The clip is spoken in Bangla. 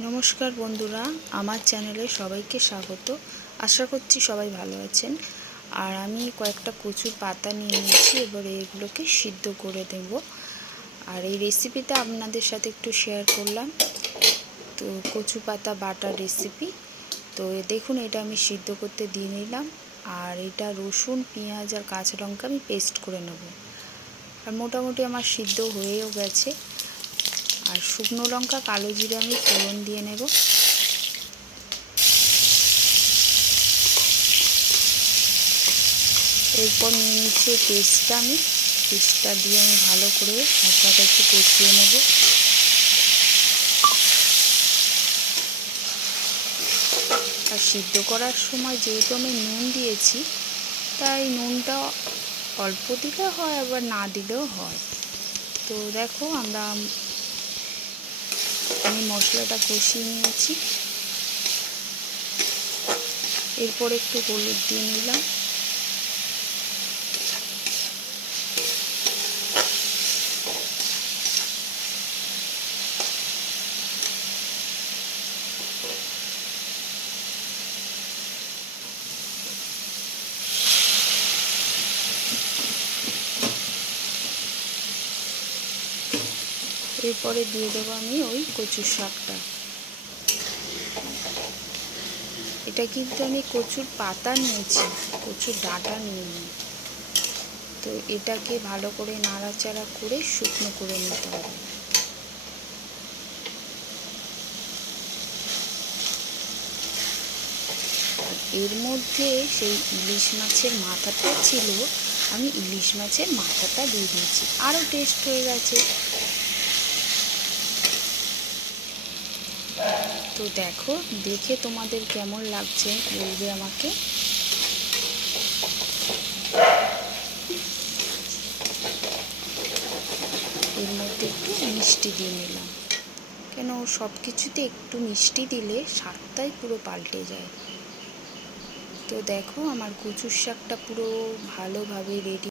নমস্কার বন্ধুরা, আমার চ্যানেলে সবাইকে স্বাগত। আশা করছি সবাই ভালো আছেন। আর আমি কয়েকটা কচুর পাতা নিয়ে নিয়েছি, এবারে এগুলোকে সিদ্ধ করে দেব। আর এই রেসিপিটা আপনাদের সাথে একটু শেয়ার করলাম। তো কচু পাতা বাটার রেসিপি। তো দেখুন, এটা আমি সিদ্ধ করতে দিয়ে নিলাম। আর এটা রসুন, পেঁয়াজ আর কাঁচা লঙ্কা আমি পেস্ট করে নেব। আর মোটামুটি আমার সিদ্ধ হয়েও গেছে। আর শুকনো লঙ্কা, কালো জিরে আমি ফোড়ন দিয়ে নেব। এরপর নিয়ে নিচ্ছি পেস্টটা, পেস্টটা দিয়ে আমি ভালো করে মশলাটা একটু কষিয়ে নেব। আর সিদ্ধ করার সময় যেহেতু আমি নুন দিয়েছি, তাই নুনটা অল্প দিলে হয়, আবার না দিলেও হয়। তো দেখো, আমি মশলাটা কষিয়ে নিয়েছি। এরপর একটু হলুদ দিয়ে নিলাম। এরপরে দিয়ে দেবো আমি ওই কচুর শাকটা। এটা কিন্তু আমি কচুর পাতা নিয়েছি, কচুর ডাঁটা নিইনি। তো এটাকে ভালো করে নাড়াচাড়া করে শুকনো করে নিতে হবে। আর এর মধ্যে সেই ইলিশ মাছের মাথাটা ছিল, আমি ইলিশ মাছের মাথাটা দিয়ে দিয়েছি, আরও টেস্ট হয়ে গেছে। তো দেখো, দেখে তোমাদের কেমন লাগছে বলবে আমাকে। এর মধ্যে একটু মিষ্টি দিয়ে নিলাম, কেন সব কিছুতে একটু মিষ্টি দিলে স্বাদটাই পুরো পাল্টে যায়। তো দেখো, আমার কচুর শাকটা পুরো ভালোভাবে রেডি।